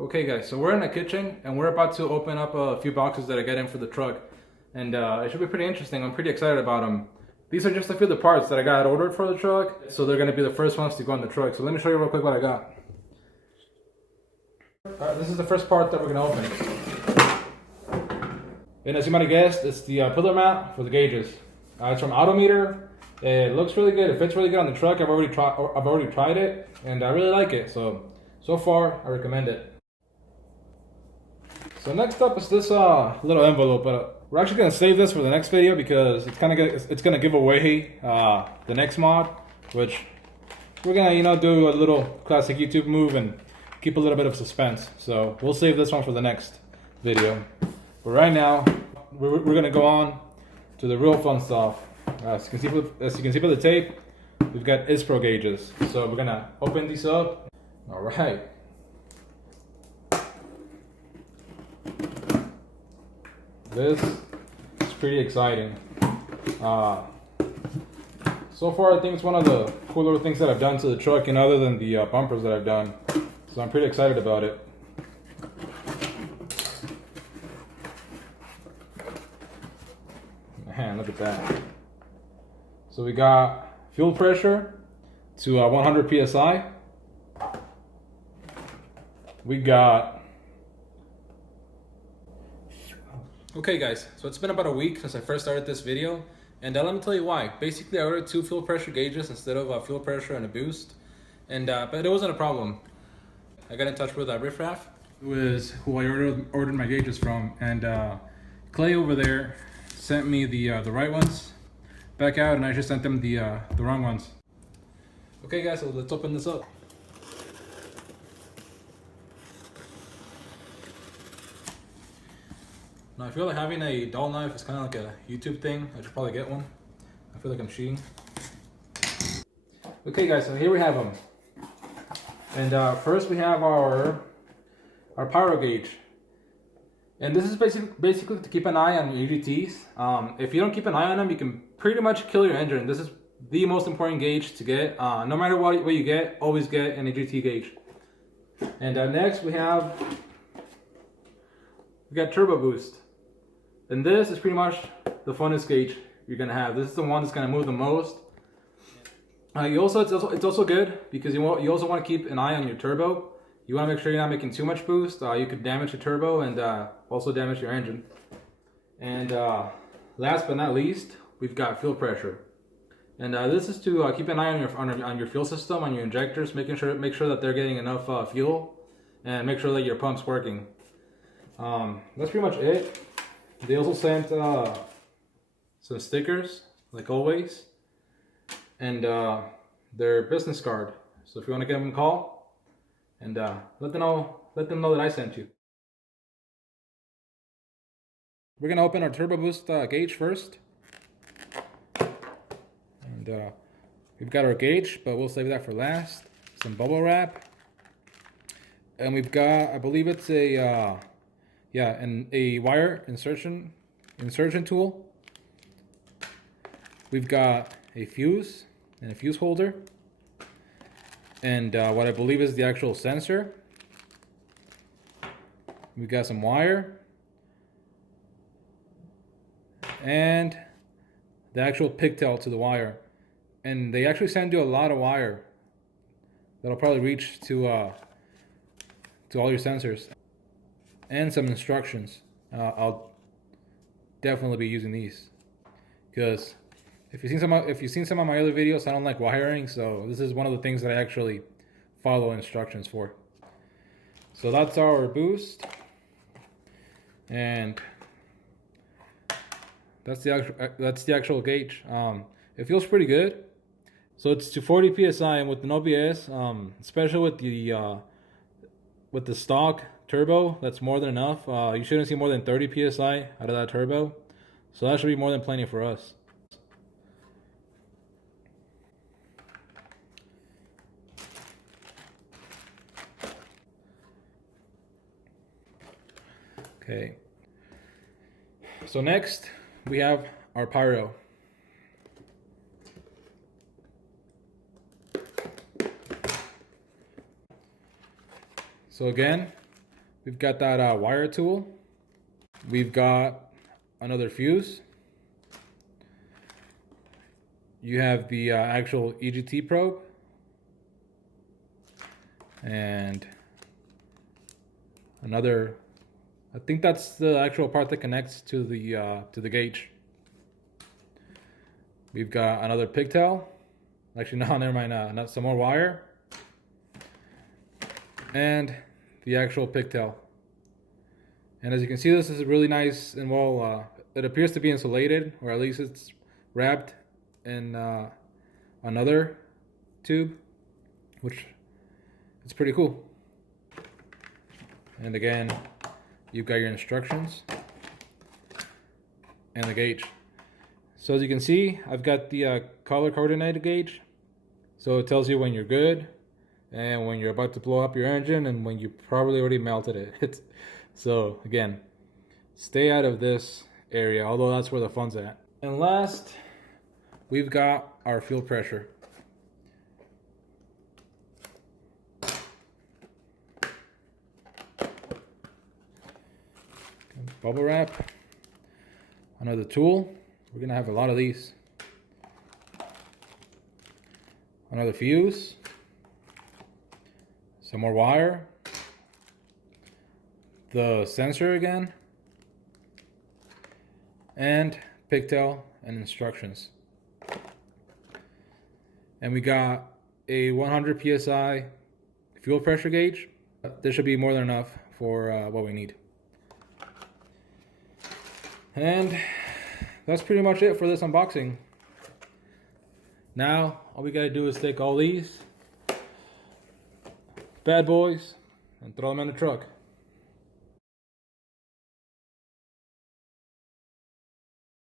Okay guys, so we're in the kitchen and we're about to open up a few boxes that I got in for the truck. And it should be pretty interesting. I'm pretty excited about them. These are just a few of the parts that I got ordered for the truck. So they're going to be the first ones to go on the truck. So let me show you real quick what I got. Alright, this is the first part that we're going to open. And as you might have guessed, it's the pillar mount for the gauges. It's from Autometer. It looks really good. It fits really good on the truck. I've already tried it and I really like it. So far, I recommend it. So next up is this little envelope, but we're actually gonna save this for the next video because it's gonna give away the next mod, which we're gonna do a little classic YouTube move and keep a little bit of suspense. So we'll save this one for the next video. But right now, we're gonna go on to the real fun stuff. As you can see by the tape, we've got Isspro gauges. So we're gonna open these up. All right. This is pretty exciting. So far, I think it's one of the cooler things that I've done to the truck, and other than the bumpers that I've done. So I'm pretty excited about it. Man, look at that. So we got fuel pressure to 100 psi. We got... Okay guys, so it's been about a week since I first started this video, and let me tell you why. Basically, I ordered 2 fuel pressure gauges instead of fuel pressure and a boost, and but it wasn't a problem. I got in touch with Riffraff, who I ordered my gauges from, and Clay over there sent me the right ones back out, and I just sent them the wrong ones. Okay guys, so let's open this up. Now, I feel like having a dull knife is kind of like a YouTube thing. I should probably get one. I feel like I'm cheating. Okay guys, so here we have them. And first we have our Pyro gauge. And this is basically to keep an eye on your UGTs. If you don't keep an eye on them, you can pretty much kill your engine. This is the most important gauge to get. No matter what you get, always get an UGT gauge. And next we got Turbo Boost. And this is pretty much the funnest gauge you're gonna have. This is the one that's gonna move the most. It's also good because you also want to keep an eye on your turbo. You want to make sure you're not making too much boost. You could damage the turbo and also damage your engine. And last but not least, we've got fuel pressure. And this is to keep an eye on your fuel system, on your injectors, make sure that they're getting enough fuel, and make sure that your pump's working. That's pretty much it. They also sent some stickers, like always, and their business card. So if you want to give them a call, and let them know that I sent you. We're gonna open our Turbo Boost gauge first, and we've got our gauge, but we'll save that for last. Some bubble wrap, and we've got, I believe it's a wire insertion tool. We've got a fuse and a fuse holder, and what I believe is the actual sensor. We've got some wire and the actual pigtail to the wire, and they actually send you a lot of wire that'll probably reach to all your sensors. And some instructions. I'll definitely be using these because if you've seen some of my other videos, I don't like wiring, so this is one of the things that I actually follow instructions for. So that's our boost, and that's the actual gauge. It feels pretty good. So it's to 40 psi, and with an OBS, especially with the stock turbo, that's more than enough. You shouldn't see more than 30 psi out of that turbo, so that should be more than plenty for us. Okay, so next we have our Pyro. So again, We've got that wire tool. We've got another fuse. You have the actual EGT probe. And another, I think that's the actual part that connects to the gauge. We've got another pigtail. Actually, no, never mind. Not some more wire. And the actual pigtail. And as you can see, this is really nice and well. It appears to be insulated, or at least it's wrapped in another tube, which is pretty cool. And again, you've got your instructions and the gauge. So as you can see, I've got the color coordinated gauge. So it tells you when you're good and when you're about to blow up your engine and when you probably already melted it. So again, stay out of this area, although that's where the fun's at. And last, we've got our fuel pressure. Bubble wrap, another tool. We're gonna have a lot of these. Another fuse, some more wire, the sensor again, and pigtail and instructions. And we got a 100 psi fuel pressure gauge. This should be more than enough for what we need. And that's pretty much it for this unboxing. Now, all we gotta do is take all these bad boys and throw them in the truck.